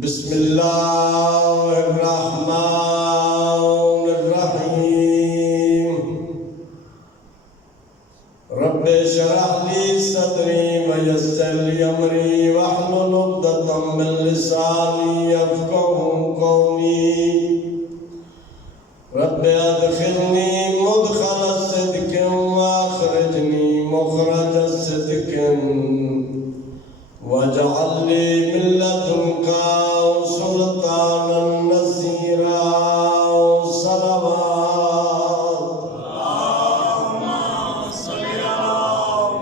بسم اللہ الرحمن الرحیم رب اشرح لی صدری ویسر لی امری واحلل عقدۃ من لسانی یفقهوا قولی رب ادخلنی مدخل صدق واخرجنی مخرج صدق واجعل لي من لدنك سلطانا نصيرا صلوات اللهم صل على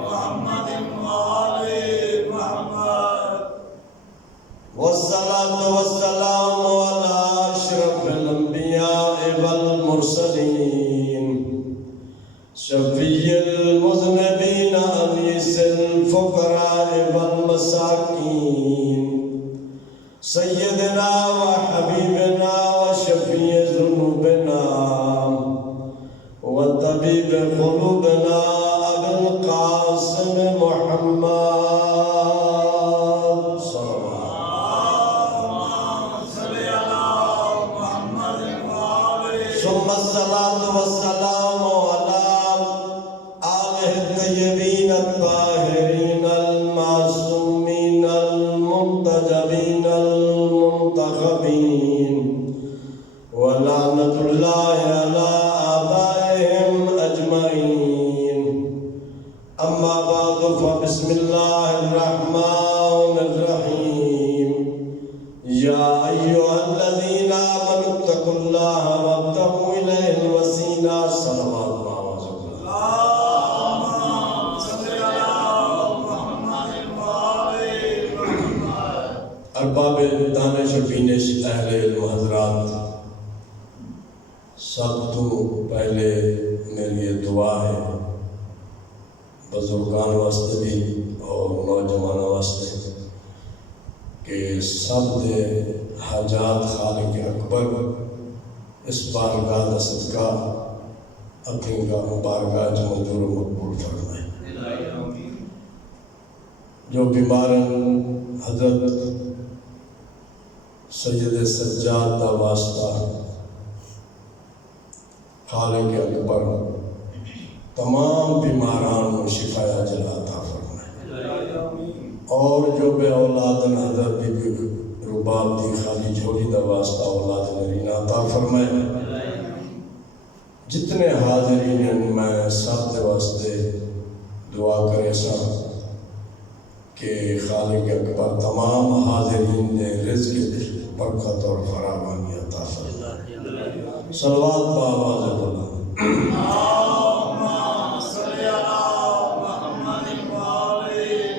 محمد وآل محمد والصلاة والسلام على أشرف الأنبياء والمرسلين شفيع المذنبين أنيس الفقراء والمساكين سيدنا وحبيبنا وشفيع ذنوبنا وطبيب قلوبنا أبي القاسم محمد صلى الله صل على محمد وآل ثم الصلاة والسلام على آله الطيبين الطاهرين المعصومين المنتجبين المنتخبين ولعنة الله على آبائهم أجمعين أما بعد فبسم الله الرحمن الرحيم يا أيها الذين آمنوا اتقوا الله وابتغوا إليه الوسيلة صلوات الله اللهم صل على محمد وآل محمد ارباب دانش و بینش اہل علم حضرات سب تو پہلے میری یہ دعا ہے بزرگان واسطے بھی اور نوجوان واسطے کہ سب دے حاجات خالق اکبر اس بارگاہ دا صدقہ اپنی بارگاہ جو منظور و مقبول فرمائے جو بیمارن حضرت سید سجاد دا واسطہ خالق اکبر تمام بیماران کو شفا عاجلہ عطا فرمائے اور جو بے اولادن حضرت بی بی رباب دی خالی جھولی دا واسطہ اولاد نرینہ عطا فرمائے جتنے حاضرین ہیں میں سب دے واسطے دعا کرے سا کہ خالق اکبر تمام حاضرین نے رزق برکت اور فراوانی عطا فرمائے صلوات بآواز بلند اللهم صل على محمد وآل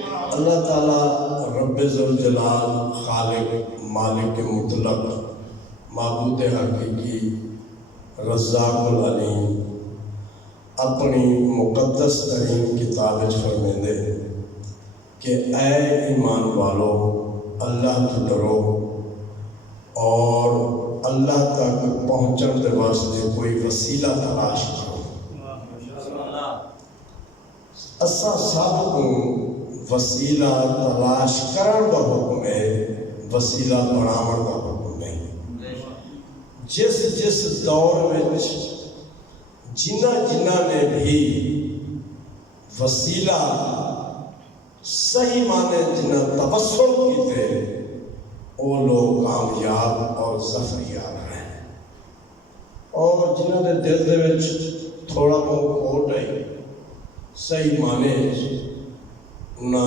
محمد اللہ تعالیٰ رب ذوالجلال خالق مالک مطلق معبود حقیقی رزاق العلیم اپنی مقدس ترین کتاب فرمائے دے کہ اے ایمان والو اللہ تو ڈرو اور اللہ تک پہنچن دے واسطے کوئی وسیلہ تلاش کرو اساں سب کو وسیلہ تلاش کرن دا حکم ہے وسیلہ بناون دا حکم ہے جس جس دور وچ جنہ نے بھی وسیلہ صحیح معنی جنہ تبصر کیتے وہ لوگ کامیاب اور ظفر یاب ہیں اور جنہوں نے دل دے وچ تھوڑا بہت کھوٹ ہے صحیح معنی نہ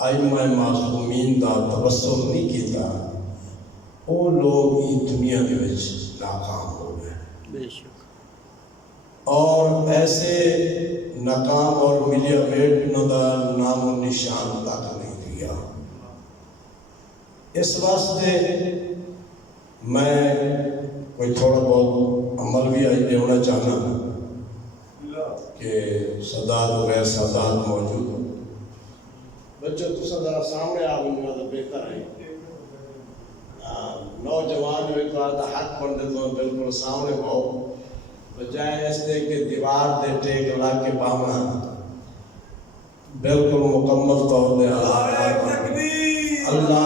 ائمہ معصومین دا تبصر نہیں کیتا وہ لوگ اس دنیا دے وچ ناکام ہو گئے اور ایسے ناکام اور ملیا بیٹ نہ دا نام و نشان تک نہیں دیا اس واسطے میں کوئی تھوڑا بہت عمل بھی آئی دیونا چاہنا کہ سادات غیر سادات موجود ہو بچوں تو ذرا سامنے آ گئی تو بہتر ہے نوجوان جو ایک بار حق بندے تو بالکل سامنے ہو بجائے اس دے کہ دیوار دے ٹیک لا کے پاونا بالکل مکمل طور دے اللہ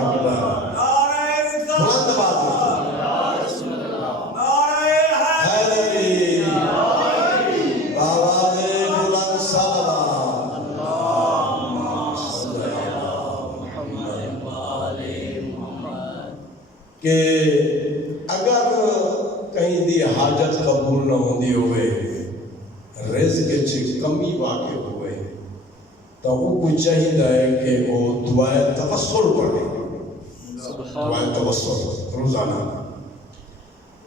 اکبر کہ اگر کہیں دی حاجت قبول نہ ہوندی ہوئے، رزق چ کمی واقع ہوئے، تو وہ کو چاہیے ہے کہ وہ دعائے توسل پڑھے، دعائے توسل روزانہ۔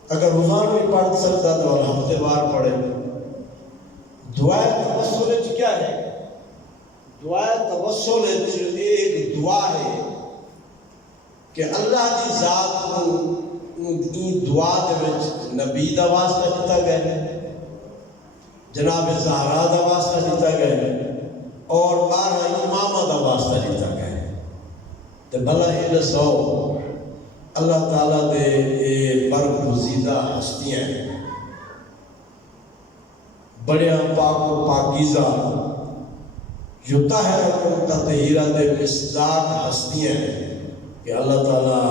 اگر روزانہ نہیں پڑھ سکتا تو ہفتے وار پڑھے۔ دعائے توسل کیا ہے؟ دعائے توسل ایک دعا ہے کہ اللہ دی ذات کو این دعا دے وچ نبی دا واسطہ دیتا گیا ہے، جناب زہرا دا واسطہ دیتا گیا ہے، اور 12 امامہ دا واسطہ دیتا گیا ہے۔ تو بھلا یہ دسو اللہ تعالیٰ دے اے برگزیدہ ہستیاں ہیں، بڑے پاک و پاکیزہ طاہرۃ تطہیرۃ مصداق ہستیاں ہیں کہ اللہ تعالیٰ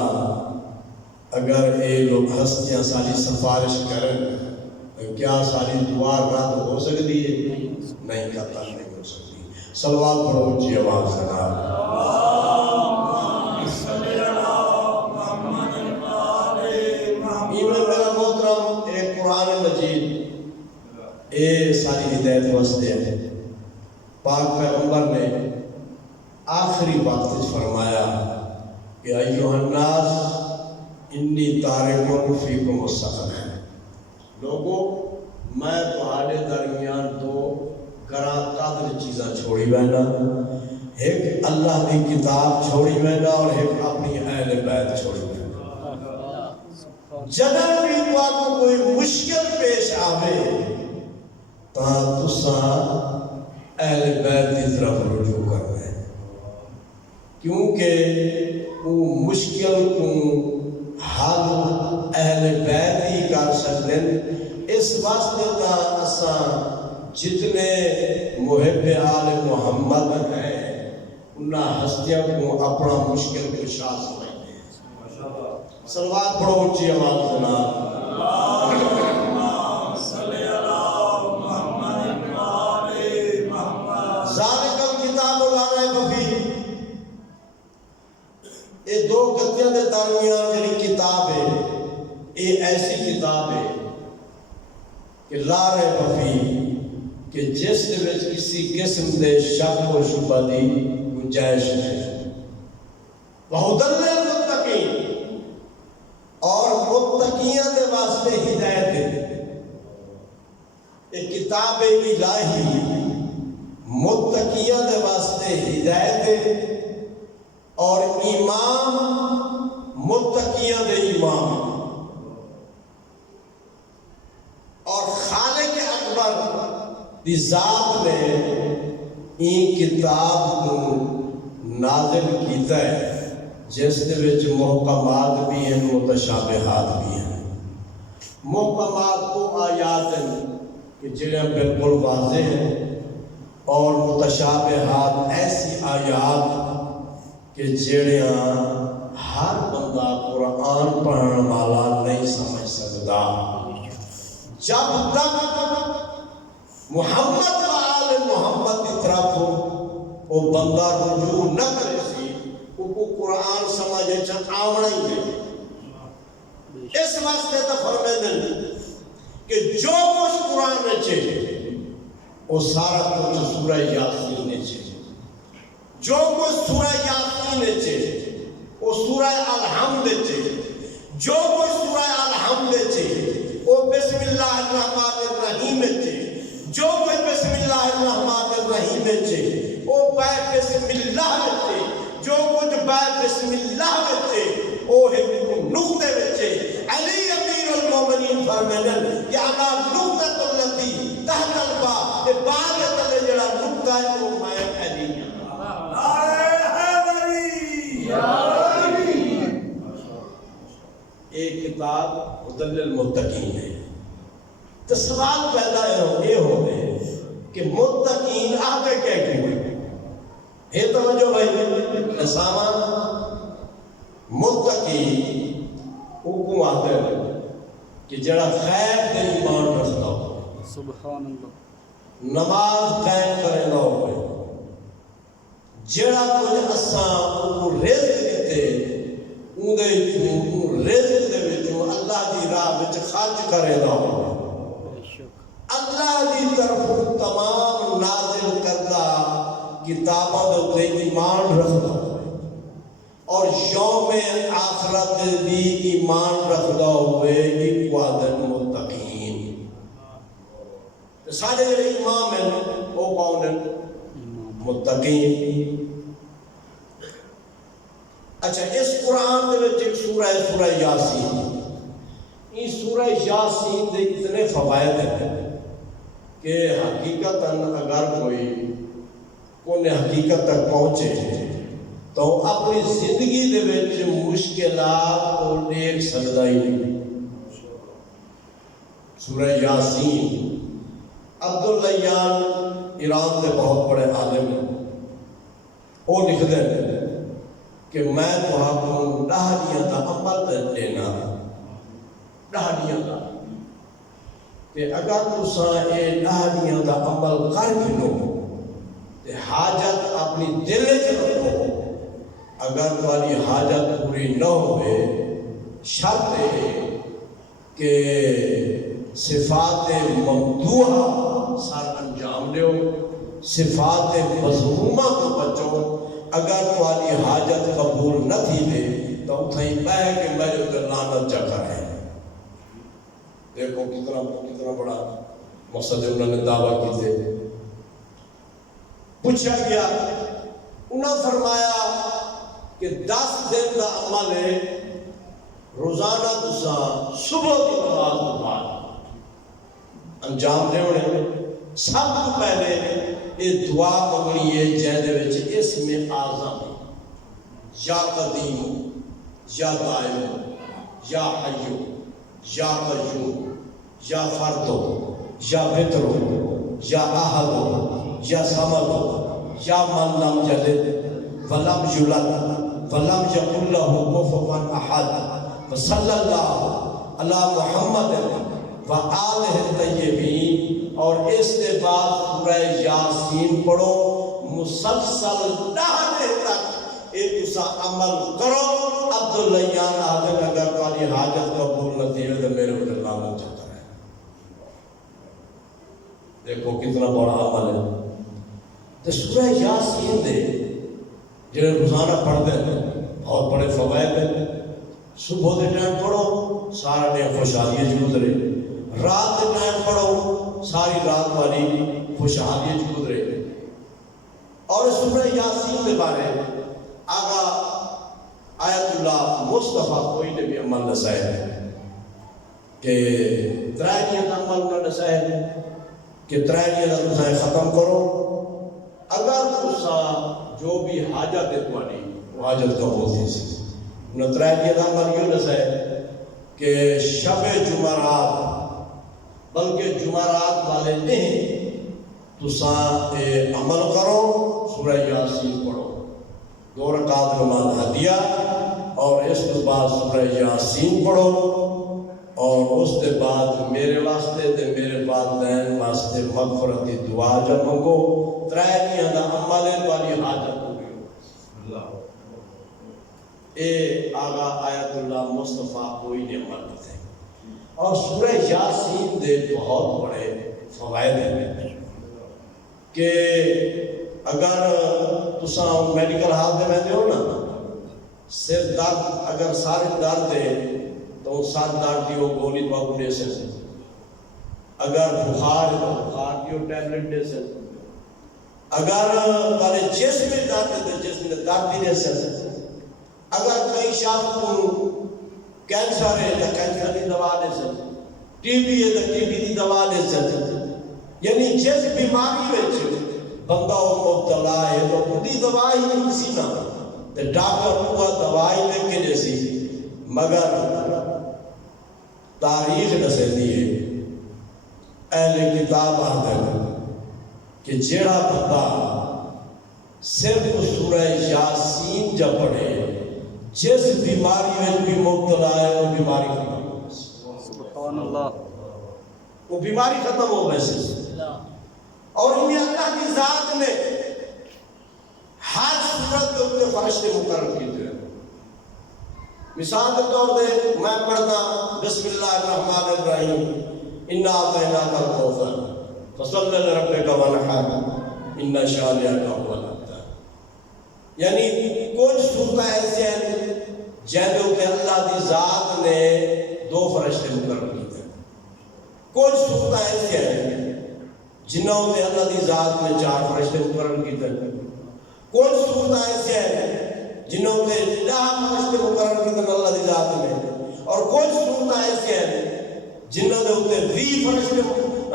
اگر اے لوگ ہستیاں ساری سفارش کریں تو کیا ساری دعا رد ہو سکتی ہے؟ نہیں، قطعاً نہیں ہو سکتی۔ صلوات پڑھو اونچی آواز سے میرا محترم، ایک قرآن مجید اے ساری ہدایت واسطے ہے۔ پاک پیغمبر نے آخری وقت فرمایا کہ ایھا الناس انی تارکٌ فیکم الثقلین، لوگو میں تہاڈے درمیان دو گراں قدر چیزاں چھوڑی بینا، ایک اللہ کی کتاب چھوڑی بینا اور ایک اپنی اہل بیت چھوڑی بینا۔ جدوں بھی تانوں کوئی مشکل پیش آوے تاں تساں اہل بیت کی طرف رجوع کرنا ہے، کیونکہ وہ مشکل کو حل اہل بیت ہی کر سکتے ہیں۔ اس واسطے تا اساں جتنے محب آل محمد ہیں انہاں ہستیاں کو اپنا مشکل کشا سمجھتے ہیں۔ صلوات پڑھو اونچی آواز جناب۔ ذالک الکتاب لا ریب فیہ، یہ دو گتیاں دے درمیان جڑی کتاب ہے، یہ ایسی کتاب ہے کہ لا ریب فیہ، کہ جس دے وچ کسی قسم دے شک و شبہ دی گنجائش ہے۔ وہدی للمتقین، اور متقیاں دے واسطے ہدایت ہے۔ یہ کتاب الہی متقیاں دے واسطے ہدایت ہے، اور امام متقیاں دے امام، اور خالق اکبر دی ذات نے این کتاب کو نازل کیتا ہے جس دے وچ محکمات بھی ہیں متشابہات بھی ہیں۔ محکمات کو آیات ہیں کہ جنہیں بالکل واضح ہیں، اور متشابہات ایسی آیات کہ جڑیاں ہر بندہ قرآن پڑھنے والا نہیں سمجھ سکتا۔ جب تک محمد و آل محمد کی طرف وہ بندہ رجوع نہ کرے سی، وہ کو قرآن سمجھے چاہ آمنا ہی دے۔ اس واسطے تو فرمیدن کہ جو کچھ قرآن میں چاہیے وہ سارا کچھ سورہ یاسین نے چاہیے، جو کچھ سورہ یاسین نے چاہیے وہ سورہ الحمد چاہیے، جو کچھ سورہ الحمد چاہیے وہ بسم اللہ الرحمن الرحیم چاہیے، جو کچھ بسم اللہ الرحمن الرحیم چاہیے وہ بے بسم اللہ چاہیے، جو کچھ بے بسم اللہ چاہیے وہ ایک نقطے وچے علی امیر المومنین فرمائن کہ انا نقطۃ التی تحت الباء، کہ باء کے تلے جڑا نقطہ ہے وہ میں علی ہوں۔ ایک کتاب ہدی للمتقین ہے۔ تو سوال پیدا یہ ہوئے کہ متقین آگے کیا ہوئے؟ یہ توجہ بھائی اسامہ، متقین حکم آتے ہیں کہ جڑا خیر دے ایمان رکھتا ہو، سبحان اللہ، نماز قائم کرے گا ہوئے، جڑا کچھ اساں کو رزق دیتے اندے رزق دے وچوں اللہ دی راہ وچ خرچ کرے دا اللہ دی طرف تمام نازل کردہ کتاباں دے اوتے ایمان رکھدا اور یوم آخرت بھی ایمان رکھدا ہوئے ایک وعدن متقین. سارے جڑے امام ہیں وہ کون ہیں؟ متقین. اچھا اس قرآن دے وچ ایک سورہ ہے سورہ یاسین. اس سورہ یاسین دے اتنے فوائد ہیں کہ حقیقتاً اگر کوئی کونے حقیقت تک پہنچے تو اپنی زندگی دے وچ مشکلات کو دیکھ سکتا ہی نہیں. سورہ یاسین عبداللیان ایران کے بہت بڑے عالم ہیں. وہ لکھتے ہیں کہ میں تہاڈوں ڈاہڑیاں دا عمل دینا ڈاہڑیاں دا کہ اگر تساں اے ڈاہڑیاں دا عمل کر گنو تے حاجت اپنی دل وچ رکھو. اگر تمہاری حاجت پوری نہ ہوئے شرط ہے کہ صفات ممدوحہ سر انجام دیو صفات مذمومہ کو بچو. اگر تمہاری حاجت قبول نہ تھی دے تو اتھائی بہ کہ میرے ادھر لعنت جا کر ہے. دیکھو کتنا بڑا مقصد انہوں نے دعویٰ کی تھے. پوچھا گیا انہوں فرمایا کہ 10 دن دا عمل ہے روزانہ تساں صبح کی نماز کے بعد انجام دیونے. سب کو پہلے یہ دعا منگنی ہے جہدے وچ اسم اعظم یا قدیم یا دائم یا حی یا قیوم یا فرد یا بطر یا احد یا صمد یا من لم یلد ولم یولد ولم یکن له کفوا احد وصلی اللہ علی محمد وآلہ الطیبین. اور اس کے بعد سورہ یاسین پڑھو مسلسل 10 دن تک ایک اسا عمل کرو. عبداللیان آدھن اگر تمہاری حاجت قبول نہ تھی تو میرے اوپر لعنت چاہتا ہے. دیکھو کتنا بڑا عمل ہے. تو سورہ یاسین دے جنہیں روزانہ پڑھ دیں بہت بڑے فوائد ہیں. صبح دے ٹائم پڑھو سارا ٹائم خوشحالی گزرے. رات دے ٹائم پڑھو ساری رات والی خوشحالی گزرے. اور سورہ یاسین کے بارے آگا آیت اللہ مصطفیٰ کوئی نے بھی عمل دسائے ہے کہ ترائیاں کا عمل نہ دسائے ہے کہ ترائیاں کا تسائے ختم کرو. اگر تسا جو بھی حاجت ہے تمہاری وہ حاجت قبول تھی سی. انہوں ترائیاں کا عمل یوں دسائے کہ شب جمعرات بلکہ جمعرات والے نہیں تساں عمل کرو سورہ یاسین پڑھو. 2 رکعت نماز ہدیہ اور اس کے بعد سورہ یاسین پڑھو اور اس کے بعد میرے واسطے تے میرے والدین واسطے مغفرت دی دعا جب منگو. ترائیاں دا عمل والی حاجت ہو گئی. اے آگا آیت اللہ مصطفیٰ کوئی نے عمل دیتے. اور سورہ یاسین دے بہت بڑے فوائد ہیں کہ اگر تساں میڈیکل ہال دے میں ہو نا سر درد اگر سارے درد ہے تو سر درد کی وہ گولی دوا دے سکتے. اگر بخار ہے تو بخار کی وہ ٹیبلٹ دے سکتے. اگر تارے جسم میں درد ہے تو جسم میں درد بھی دے سکتے. اگر کئی شخص کو کینسر ہے تو کینسر کی دوا دے سکتے. ٹی بی ہے تو ٹی بی کی دوا دے سکتے. یعنی جس بیماری میں بندہ مبتلا ہے تو خودی دوائی نہیں سی نا تو ڈاکٹر ہوا دوائی لے کے جیسی. مگر تاریخ دستی ہے اہل کتاب آتے ہیں کہ جیڑا بندہ صرف سورہ یاسین جب پڑھے جس بیماری میں بھی مبتلا ہے وہ بیماری ختم ہو سبحان اللہ وہ بیماری ختم ہو ویسے. اور انہیں اللہ کی ذات نے ہر صورت کے اوپر فرشتے مقرر کیے ہیں. مثال کے طور پہ میں پڑھتا بسم اللہ الرحمن الرحیم انا اعطیناک الکوثر فصلی لربک وانحر ان شانئک هو الابتر. یعنی کچھ صورتیں ایسے ہیں جہدے اوتے اللہ دی ذات نے دو فرشتے مقرر کیتے ہیں. کچھ صورتیں ایسے ہیں جنہوں تے اللہ دی ذات نے 4 فرشتے مقرر کیتے ہیں. کچھ صورتیں ایسے ہیں جنہوں تے 10 فرشتے مقرر کیتے ہیں اللہ دی ذات نے. اور کچھ صورتیں ایسے ہیں جنہوں دے اوتے 20 فرشتے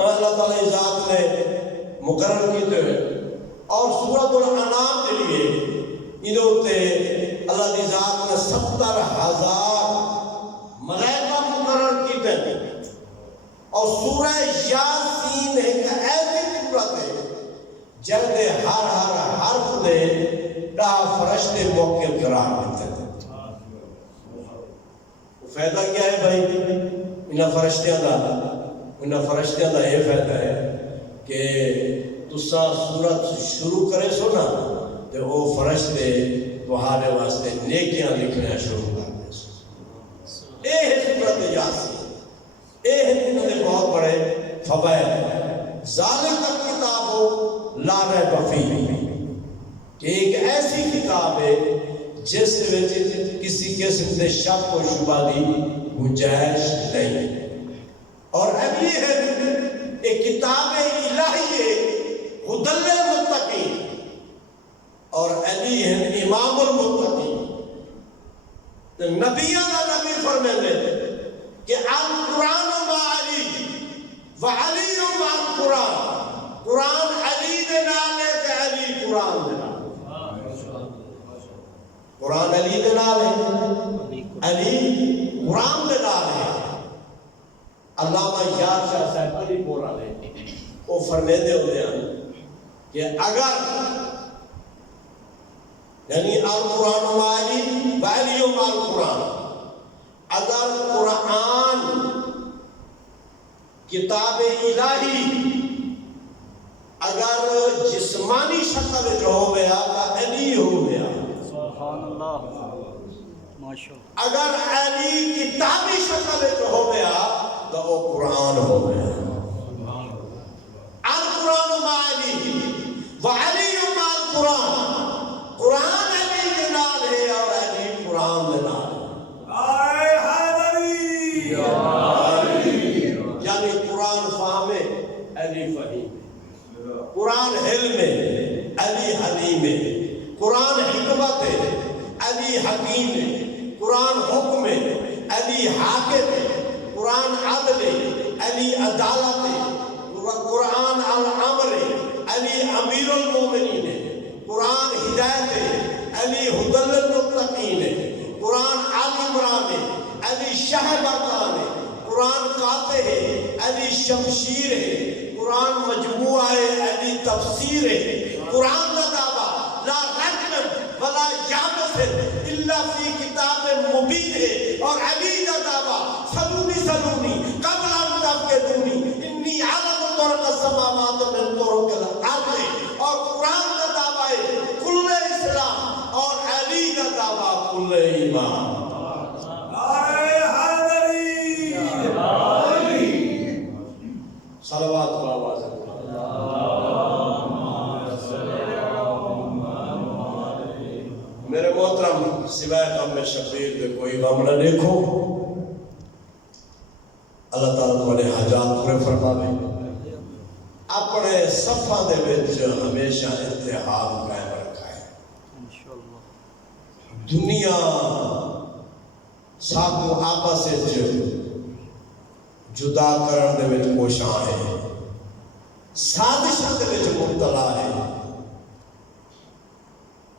اللہ تعالی ذات نے مقرر کیتے ہیں. اور سورۃ الانعام کے لیے ادھر اوتے اللہ دی ذات نے 70,000 ملائکہ مقرر کیتے ہیں. اور سورہ یاسین ایک ایسی سورت ہے جہدے ہر حرف دے 10 فرشتے موقع قرار دیتے ہیں. فائدہ کیا ہے بھائی انہاں فرشتیاں دا یہ فائدہ ہے کہ تسا سورت شروع کرے سو نا تے وہ فرشتے تہاڈے واسطے نیکیاں لکھنا شروع کر دے سو. اے ہے سورت یاسین. اے انہوں نے بہت بڑے فوائد. ذالک الکتاب لا ریب فیہ کہ ایک ایسی کتاب ہے جس وچ کسی قسم کے شک و شبہ دی گنجائش نہیں. اور اب یہ ہے ایک کتاب الہی ہے ہدی للمتقین اور علی ہے امام المتقین. تو نبیوں کا نبی فرماتے کہ القرآن مع علی وعلی مع القرآن. قرآن علی دے نال ہے تے علی قرآن دے نال. قرآن علی دے نال ہے علی قرآن دے نال ہے. علامہ یار شاہ صاحب علی پور والے وہ فرمیندے ہوتے ہیں کہ اگر یعنی القرآن مع علی وعلی مع القرآن اگر قرآن کتاب الہی اگر جسمانی شکل ہو گیا تو علی ہو گیا. سبحان اللہ ماشاءاللہ. اگر علی کتابی شکل ہو گیا تو وہ قرآن ہو گیا. القرآن مع علی وعلی مع القرآن. قرآن علی کے نال ہے اور علی قرآن کے نال یعنی قرآن فہم ہے علی فہیم ہے. قرآن علم ہے علی حلیم ہے. قرآن حکمت ہے علی حکیم ہے. قرآن حکم ہے علی حاکم ہے. قرآن عدل ہے علی عدالت ہے. قرآن الامر ہے علی امیر المومنین ہے. قرآن ہدایت ہے علی ہدی للمتقین ہے. قرآن آل عمران ہے علی شاہ برکان ہے. قرآن قاطع ہے علی شمشیر ہے. قرآن مجموعہ ہے علی تفسیر ہے. قرآن کا دعویٰ لا ریب ولا یابس الا فی کتاب مبین ہے. اور علی کا دعویٰ سلونی قبل ان تفقدونی انی عالم طرق السماوات من طرق الارض. اور قرآن کا دعویٰ ہے کل اسلام اور علی کا دعویٰ کل ایمان. صلوات و آواز میرے محترم سوائے غم میں شبیر دے کوئی غم نہ دیکھو. اللہ تعالیٰ تمہارے حاجات پورے فرماوے. اپنے صفحہ دے وچ ہمیشہ اتحاد قائم رکھا ہے. دنیا ساتھ آپس جدا کرن دے وچ کوشاں ہے. سازشاں دے وچ مبتلا ہے.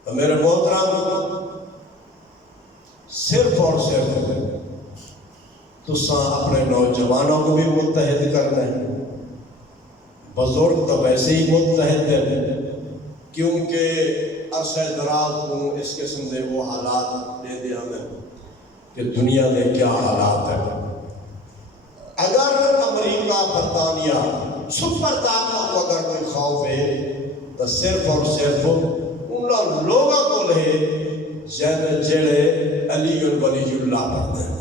تو میرے محترم صرف اور صرف تساں اپنے نوجوانوں کو بھی متحد کرنا ہے. بزرگ تو ویسے ہی متحد ہیں کیونکہ عرصہ دراز کو اس قسم دے وہ حالات دے دیا ہیں کہ دنیا میں کیا حالات ہیں. اگر امریکہ برطانیہ سپر طاقت کو اگر کوئی خوف ہے تو صرف اور صرف ان لوگوں کو لے جڑے علی ولی اللہ پڑھتے ہیں،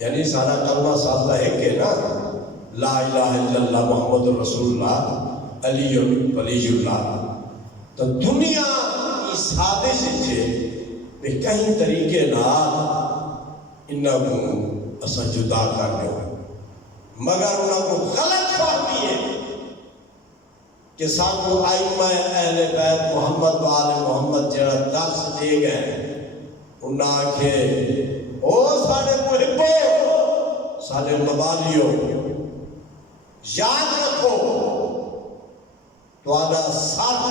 یعنی سارا کلمہ سادہ ہے کہ نا لا الہ الا اللہ محمد رسول اللہ علی ولی اللہ، تو دنیا کی سادے سے کہ کہیں طریقے نہ انہوں کو اسا جدا کرنے ہو، مگر انہوں کو غلط فہمی ہے کہ سانو ائمہ اہل بیت محمد و آل محمد جڑا درس دے گئے انہاں کے او ساڑے محبو ساڑے مبالیو یاد رکھو تو آدھا ساتھ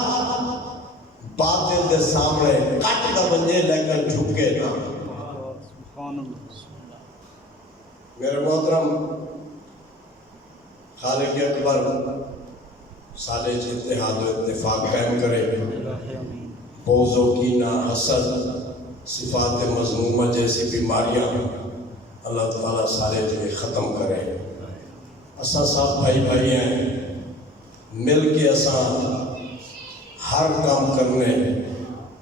باطل دے سامنے کٹ دا بنجے لیکن جھکے نا۔ میرے محترم خالق اکبر سالج اتحاد و اتفاق قائم کرے، بغض و کینہ، حسد، صفات مذمومہ جیسی بیماریاں اللہ تعالیٰ سارے جو ختم کرے۔ اساں سب بھائی بھائی ہیں، مل کے اساں ہر کام کرنے،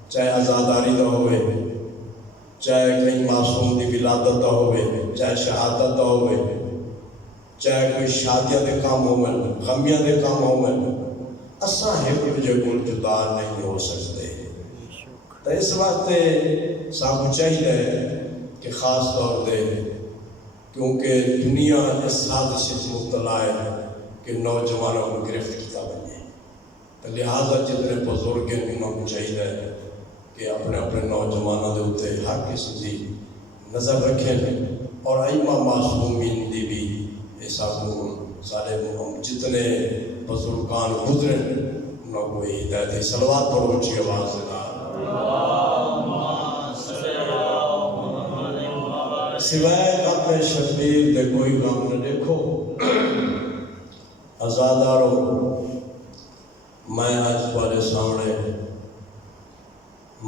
چاہے عزاداری دا ہوئے، چاہے کہیں معصوم دی ولادت دا ہوئے، چاہے شہادت دا ہوئے، چاہے کوئی شادیاں دے کام ہوئے، غمیاں دے کام ہوئے، اساں ایک دوجے کو جدا نہیں ہو سکتے۔ تو اس وقت سب چاہیے کہ خاص طور دے کیونکہ دنیا اس سازش سے مبتلا ہے کہ نوجوانوں کو گرفت کیا بنے، تو لہٰذا جتنے بزرگ ہیں انہوں کو چاہیے کہ اپنے اپنے نوجوانوں دے ہوتے ہر کسی دی نظر رکھیں، اور ائمہ معصومین دی بھی سارے جتنے بزرگان گزرے انہوں کو ہدایت صلوات پر اونچی آواز سے سوائے غم شبیر دے کوئی غم نہ دیکھو۔ عزادارو، میں آج تمہارے سامنے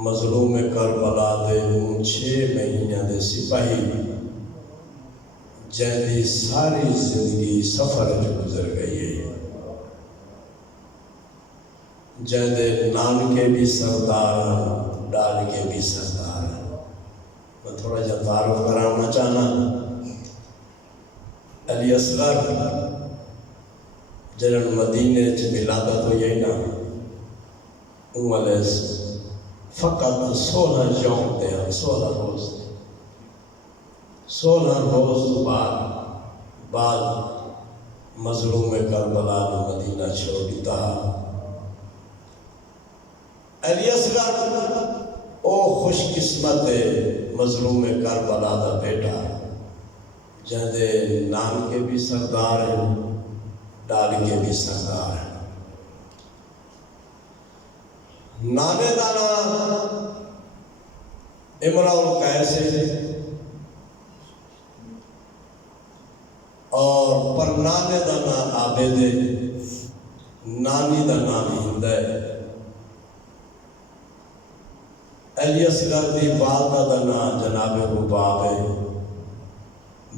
مظلوم کربلا دے ان 6 مہینے دے سپاہی جہدی ساری زندگی سفر جو گزر گئی ہے، جہدے نان کے بھی سردار ڈال کے بھی سردار، میں تھوڑا جا تعارف کرانا چاہنا۔ علی اصغر جنہوں مدینے چ ولادت ہوئی ہے نا، ان والے فقط 16 یوم دے ہیں، 16 روز 16 روز بعد مظلوم کربلا نے مدینہ چھوڑ دیتا۔ علی اصغر او خوش قسمت مظلوم کربلا دا بیٹا جہدے نام کے بھی سردار ہیں، ڈال کے بھی سردار ہیں۔ نانے دا نام امرؤ القیس ہے اور پر نانے دا نام عابد ہے، نانی دا نام ہند ہے۔ علی اصغر دی والدہ دا نام جناب رباب ہے،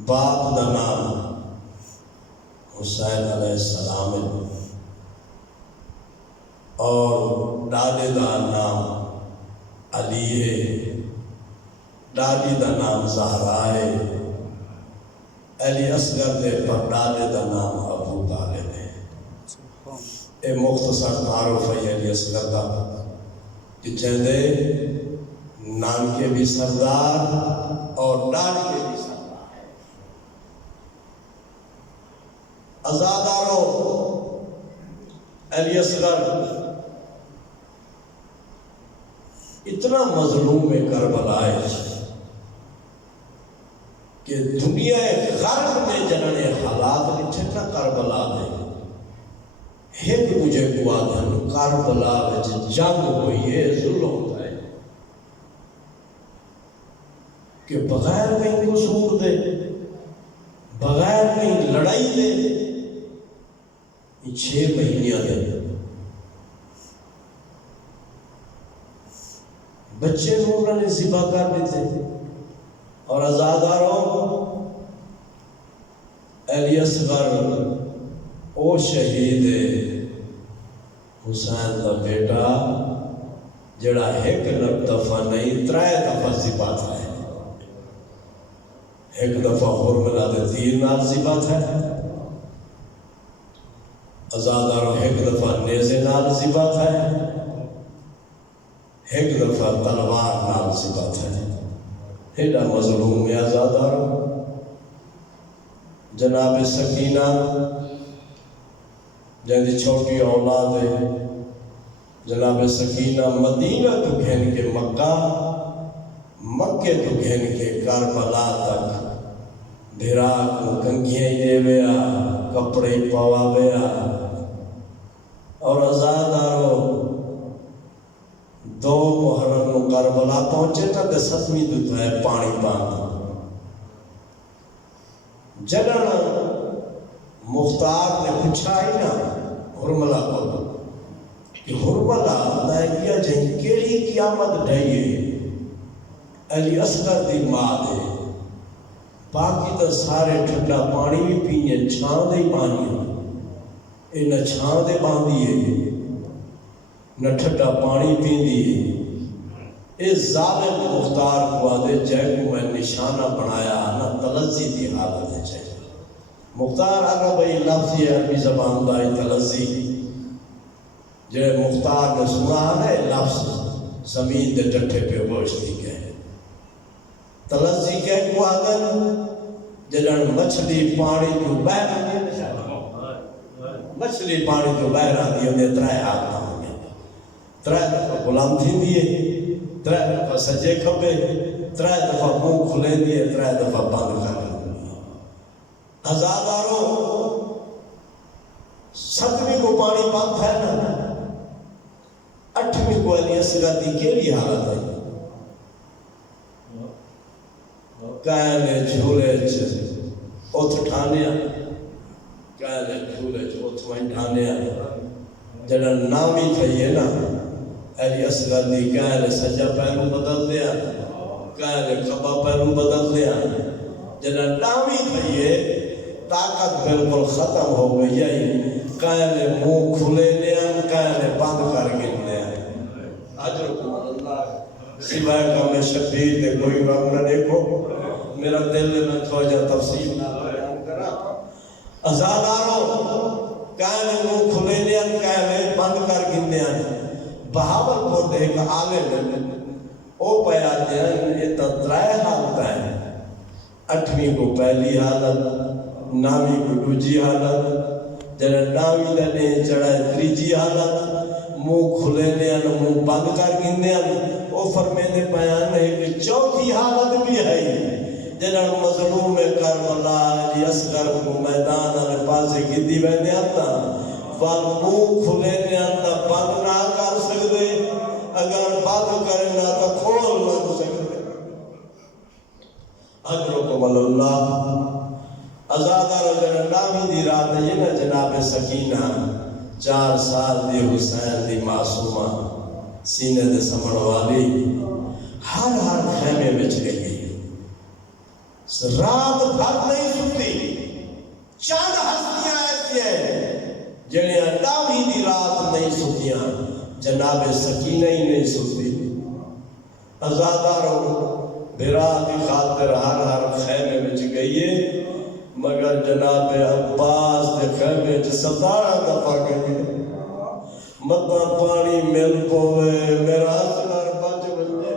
باپ دا نام حسین علیہ السلام ہے، اور ڈاڈے دا نام علی ہے، ڈاڈی دا نام زہرا ہے، علی اصغر دے پر ڈاڈے دا نام ابو طالب ہے۔ اے مختصر تعارف ہے علی اصغر دا کہ چہدے نان کے بھی سردار اور ڈاڈ کے بھی سردار ہے۔ عزادارو، علی اصغر اتنا مظلوم کربلا ہے کہ دنیا غرب میں جنہوں حالات لکھے نا کربلا دے، ایک مجھے کو آدھن کربلا میں جنگ ہوئی ہے، ظلم ہوتا ہے کہ بغیر کہیں قصور دے، بغیر کہیں لڑائی دے، یہ 6 مہینیاں دے بچے کو انہوں نے ذبح کر دیتے۔ اور عزاداروں، علی اصغر او شہید حسین دا بیٹا جڑا ایک دفعہ نہیں 3 دفعہ ذبح تھا ہے. ایک دفعہ حرملہ دے تیر نال ذبح تھا ہے، ازادارو ایک دفعہ نیزے نال ذبح تھا ہے، ایک دفعہ تلوار نال ذبح تھا ہے. ایڈا مظلوم ہے ازادارو. جناب سکینہ جن چھوٹی اولاد ہے، جناب سکینہ مدینہ تو گھن کے مکہ، مکے تو گھن کے کربلا تک بھیرا کو کنگھیاں دے ویا، کپڑے پوا ویا. اور ازادارو 2 محرم نو کربلا پہنچے تا تے 7ویں دن ہے پانی باندھ. جنن مختار نے پوچھا ہی نا حرملہ کو کہ حرملہ نائبیا جن کیڑی قیامت ڈھائیے. علی اصغر دی ماں دے باقی تو سارے ٹھنڈا پانی بھی پینے چھان دے پانی، اے نہ چھان دے باندھیے نہ ٹھنڈا پانی پیندیے. اے ظالم مختار کو آدھے جائے کو میں نشانہ بنایا نہ تلزی دی حالت ہے. جائے مختار عربی لفظی عربی زبان دائی تلزی جائے مختار نے سنا ہے لفظ زمین دے ڈٹھے پہ گوشتی کہے. تلزی کہے کو آدھن جنہاں مچھلی پانی جو بہر مچھلی پانی جو بہر آدھی انہیں 3 ہاتھ نہ ہونے 3 دفعہ غلام تھی دیئے، 3 دفعہ سجے کھپے، 3 دفعہ منہ کھلے دیئے، 3 دفعہ بند کر دیئے. ازادارو 7ویں کو پانی بند ہے نا، 8ویں کو علی اصغر دی کیلی حالت ہے. کہنے جھولے اتھ ٹھانیا، کہنے جھولے اتھ وہیں ٹھانیا. جڑا نامی تھئیے نا علی اصغر دی کہنے سجا پہلو بدل دیا، کہنے کھبا پہلو بدل دیا. جڑا نامی تھئیے طاقت بالکل ختم ہو گئی ہے. کہنے منہ کھلے لیا، کہنے بند کر گن لیا. اجرکم اللہ سوائے کا میں شبیر دے کوئی وقت نہ دیکھو. میرا دل میں تھوڑا تفصیل نہ بیان کرا. ازادارو کہنے منہ کھلے لیا، کہنے بند کر گن لیا. بہاول پور دے ایک عالم او پیا دین یہ تو 3 حالت ہیں. 8ویں کو پہلی حالت، 9ویں کو دوجی حالت، جنہاں 9ویں دنے چڑھائے 3جی حالت، منہ کھلے لیا منہ بند کر گندیا. او فرمینے بیان ہے کہ 4تھی حالت بھی ہے. جنہاں مظلوم کربلا علی اصغر کو میدان آنے پاسے گدی بہنے آتا وال منہ کھلے لیا بند نہ کر سکتے، اگر بند کرنا تو کھول نہ سکتے. اجرکم اللہ. ازادارو جنہاں 9ویں دی رات ہے نا جناب سکینہ 4 سال دی حسین دی معصومہ سینے دے سمڑ والی ہر خیمے میں چلے گئی. رات بھر نہیں سکتی. چند ہستیاں ایسی ہیں جنہیں 9ویں دی رات نہیں سکتیاں. جناب سکینہ ہی نہیں سکتی. ازادارو برا کی خاطر ہر خیمے میں گئی ہے، مگر جناب عباس دے خیمے 17 دفعہ گئی. مطا پانی مل پوے میرا اصغر بچ بچے.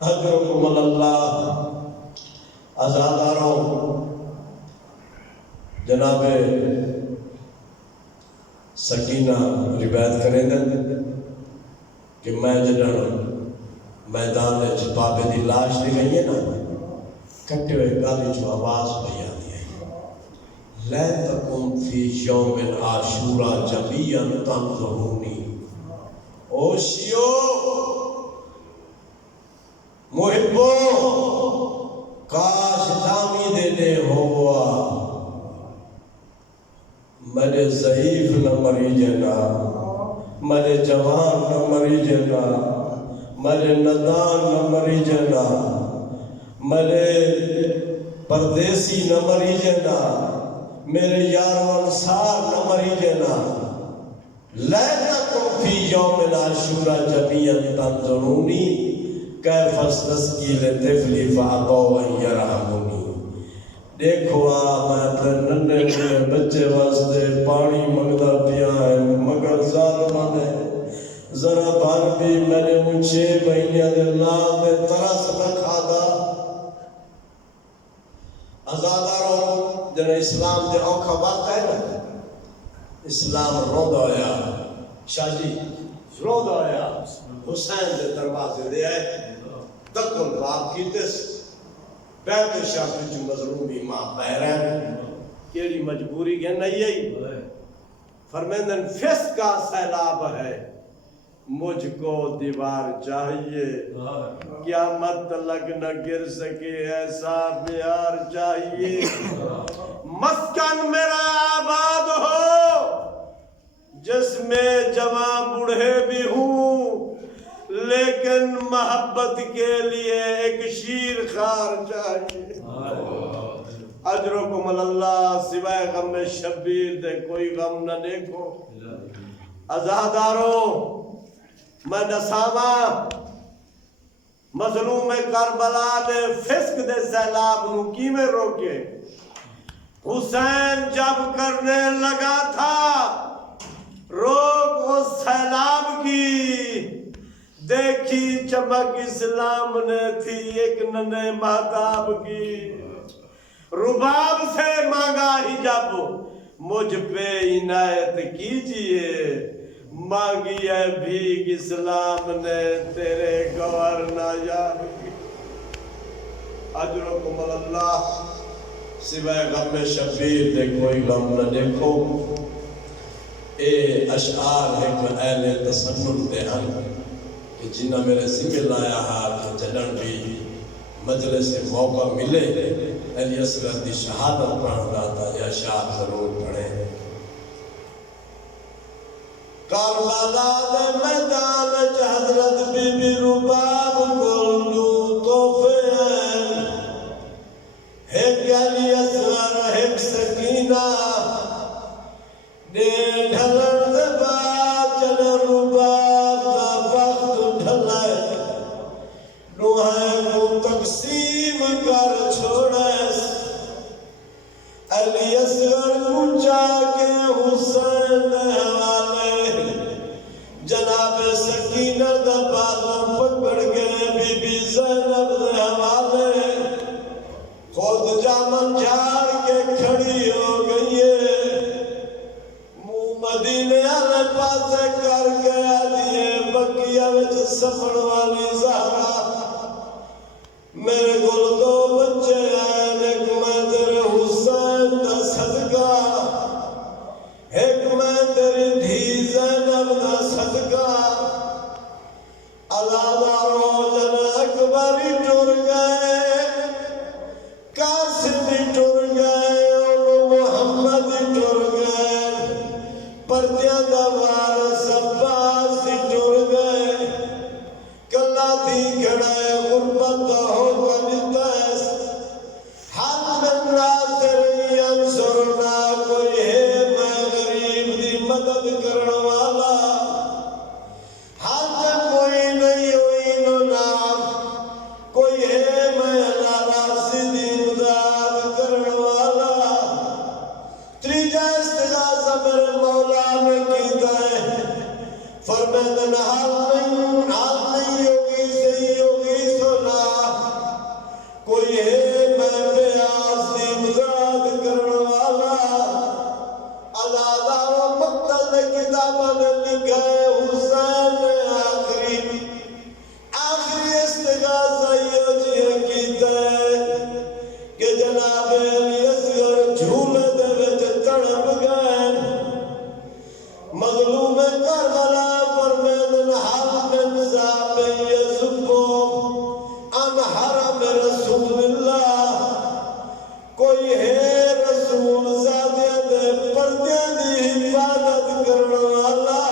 اجرکم اللہ. ازادارو جناب سکینہ روایت کریں دیں کہ میں جنہاں میدان دے بابے دی لاش دی گئی ہے نا کٹے ہوئے گالی جو آواز پہ آتی ہے لیتکم فی یوم عاشورا جمیعا تنظرونی. او شیو محبو کاش دامی دینے ہوا میرے ضعیف نہ مری جنا، میرے جوان نہ مری جنا، میرے ندان نہ مری جنا، میرے پردیسی نہ مری جنا، میرے یار و انصار نہ مری جنا. لَيْتَكُمْ فِي يَوْمِ الْعَاشُورَى جَمِيعًا تَنظُرُونِي كَيْفَ اسْتَسْقِي لِطِفْلِ فَأَبَوْا أَن يَرْحَمُونِي۔ دیکھو میں اپنے ننھے ننھے بچے واسطے پانی منگدا پیا ہے مگر ظالماں نے ذرا بھر بھی میں نے 6 مہینے دے لال دے ترس نہ کھادا۔ آزادارو جن اسلام دے اوکھا وقت ہے نا اسلام روندا ہویا شاہ جی روندا ہویا حسین دے دروازے دے آئے دکن باپ کیتس بیت شاہ وچ مظلومی ماں بحرین کیڑی مجبوری کے نہیں ہے فرمیندن فسق کا سیلاب ہے مجھ کو دیوار چاہیے قیامت تلک نہ گر سکے ایسا معیار چاہیے مسکن میرا آباد ہو جس میں جوان بوڑھے بھی ہوں لیکن محبت کے لیے ایک شیر خار چاہیے اجرکم اللہ سوائے غم شبیر دے کوئی غم نہ دیکھو ازاداروں میں نساواں مظلوم کربلا دے فسق دے سیلاب نو کی میں روکے حسین جب کرنے لگا تھا روک اس سیلاب کی دیکھی چمک اسلام نے تھی ایک ننھے مہتاب کی رباب سے مانگا حجاب مجھ پہ عنایت کیجئے مانگی ہے بھیگ اسلام نے تیرے گوہر نایاب کی اجرکم اللہ سوائے غم شبیر دے کوئی غم نہ دیکھو اے اشعار ہے کہ اہل تسنن دے ہن کہ جنہ میرے ذکر لایا ہے کہ جنن بھی مجلس سے موقع ملے علی اصغر دی شہادت پڑھنا تھا یا شاہ ضرور پڑھیں کربلا دے میدان وچ حضرت بی بی رباب کولو تحفے ہیں ایک علی اصغر ایک سکینہ دے ڈھلن دے بعد چل رباب دا وقت ڈھلائے نوہے کو تقسیم کر چھوڑے علی اصغر کو جا کے حسین دے حوالے جناب سکینہ دا بازو پکڑ گئے بی بی زینب دے حوالے خود جامن جھاڑ کے کھڑی ہو گئی ہے منہ مدینے والے پاسے کر کے آدھیے بقیہ وچ سفر والی زہرا میرے گل 2 بچے ہیں ایک میں تیرے حسین دا صدقہ ایک میں تیری دھی زینب دا صدقہ علاداروں جن اکبری ٹر گئے قاسم ٹر گئے اور محمد ٹر گئے پردیاں دا وارث عباس ٹر گئے کلا تھی کھڑے غربت ہو کنیتیس حد من ناصر ینصرنا کوئی ہے میں غریب دی مدد کرنے والا حد کوئی نہیں ہوئی نو نام کوئی ہے میں ناراضی دی مدد کرنے والا تریجہ استغاثہ میرے مولا نے کیتا ہے فرمیدن حال نہیں ہوگی صحیح ہوگی سنا کوئی ہے میں پیاس دی مدد کرنے والا علادہ و مقتل کتابہ نے لکھا ہے حسین نے آخری استغاثہ یہ جیہ کیتا ہے کہ جناب علی اصغر جھولے دے وچ تڑپ گئے مظلوم کربلا فرمیدن حال من زاب یزبو ان حرم رسول اللہ کوئی ہے رسول زادے دے پردے دی حفاظت کرنے والا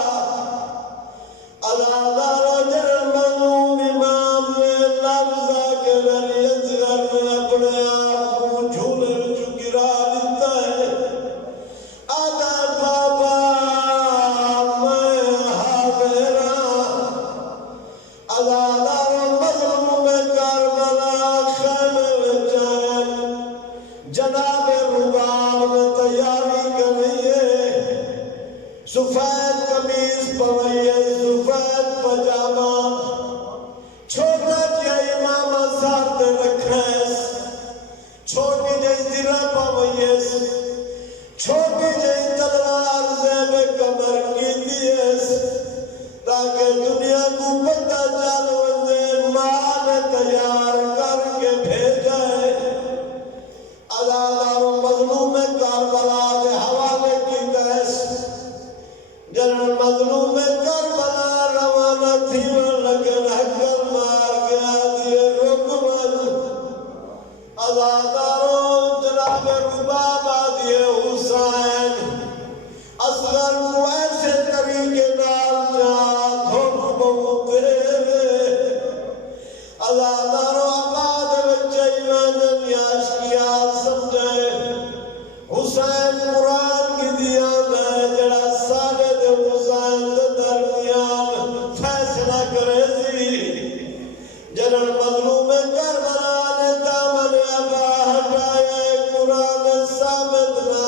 علادہ رجل مظلوم امام نے لفظہ کے علی اصغر نے اپنے آپ کو جھولے وچ گرا دیتا ہے آدھا بابا عزاداروں جناب رباب آدھی حسین اصغر کو ایسے طریقے نال جا دھوک بہتے عزاداروں آباد بچے ایمان نیاش کیا سمجھے حسین قرآن کی دیان ہے جڑا ساگد حسین درمیان فیصلہ کرے سی جنر مظلوم کربلا نے دامن ابا ہٹائے قرآن ثابت نہ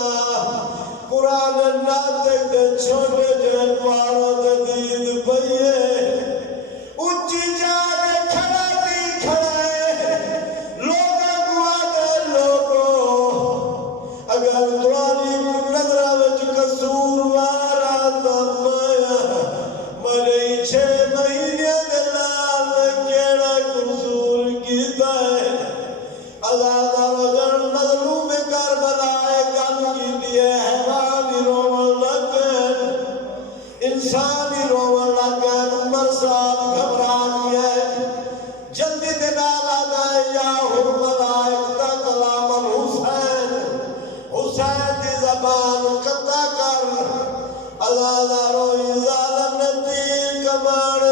قرآن ناطق دے چھوٹے جن پاروں دید بھئیے اچھی جانے کھڑا کی کھڑائے لوگاں گواتے لوگوں اگر دوانی نظرہ وچ قصور وارا دمایا مرئی 6 مہینے دلال کیڑا قصور کیتا ہے عزادہ وجن مظلوم کربلا گل کی دیئے حیوانی رومن لگن انسانی رومن لگن عمر صاحب گھبرا گئے جلدی دنال آدھائے یا حرملائک تا کلام الحسین حسین دی زبان قطع کر عزادہ روئی ظالم نے تیر کمان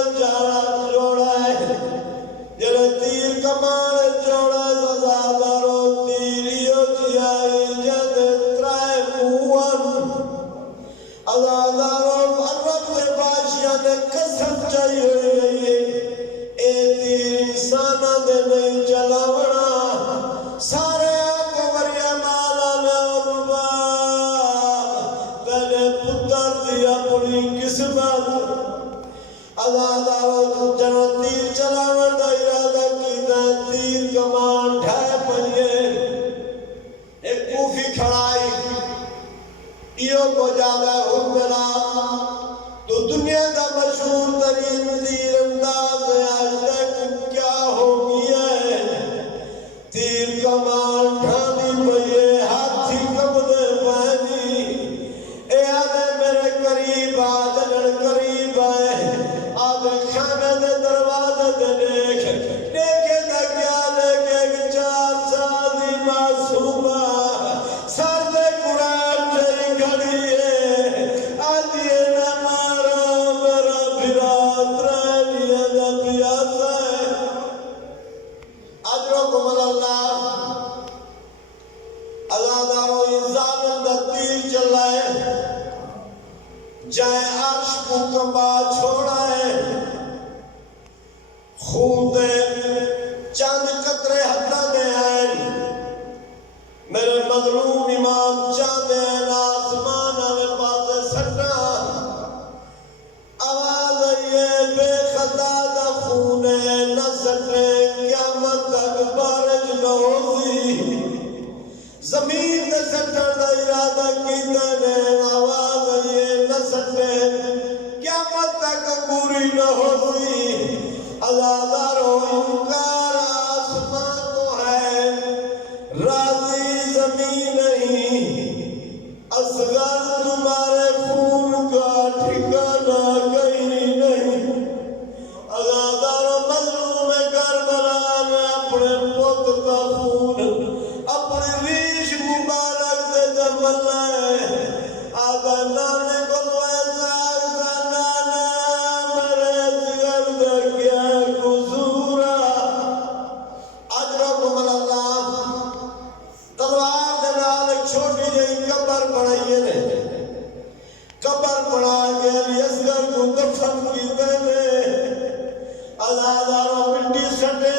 جوڑا ہے جنہیں تیر کمان جوڑا ہے عزادہ رو تیریو جیائی جد ترائے موان عزادہ رو عرب دے باشیاں نے قسم چاہی ہوئی گئی اے تیر انسانہ دے نہیں چلاونا سارے آنکھ وریا مالا نے عربا تینے پتر دیا پڑی قسمت عزادہ رو جنہ تیر چلاون دا ارادہ کی دا تیر کمان ڈھائے پڑیے ایک کوفی کھڑائی ایو کو جاگا حرملا تو دنیا کا مشہور ترین تیر انداز ہے آج تک کیا ہو گیا ہے تیر کمان ڈھانی پئیے ہاتھی قبضے پہنی اے آدھے میرے قریب آدھے قریب آئے آدھے خیمے دے دروازے دے دیکھے دا کیا دیکھے 4 سالی معصومہ سر دے قرآن جائی گھڑی ہے آدھیے نہ مارا میرا بھرات رہنیے دا پیاسا ہے اجرکم اللہ عزادہ روئی ظالم دا تیر چلائے جائے عرش کو کمبا چھوڑا ہے خون دے چند قطرے حدہ دے ہیں میرے مظلوم امام چاندے ہیں آسمان آوے پاسے سٹا آواز یہ بے خطا دا خونے نہ سٹے قیامت تک بارج نہ ہوزی زمین دے سٹر دا ارادہ کی دنے آواز یہ نہ سٹے قیامت تک پوری نہ ہوزی عزادہ رو انکار آسمان تو ہے راضی زمین نہیں اصغر تمہارے خون کا ٹھکانہ کہیں نہیں عزادہ رو مظلوم کربلا میں اپنے پوت کا خون اپنی ریش مبارک سے جمل لائے آدھا نانے کو ویسا نانا میرے زگر در کیا قصورا اجرکم اللہ تلوار دنال ایک چھوٹی جئی قبر بڑھائیے نے قبر بڑھا کے علی اصغر کو دفن کی دینے عزادہ رو مٹی سٹے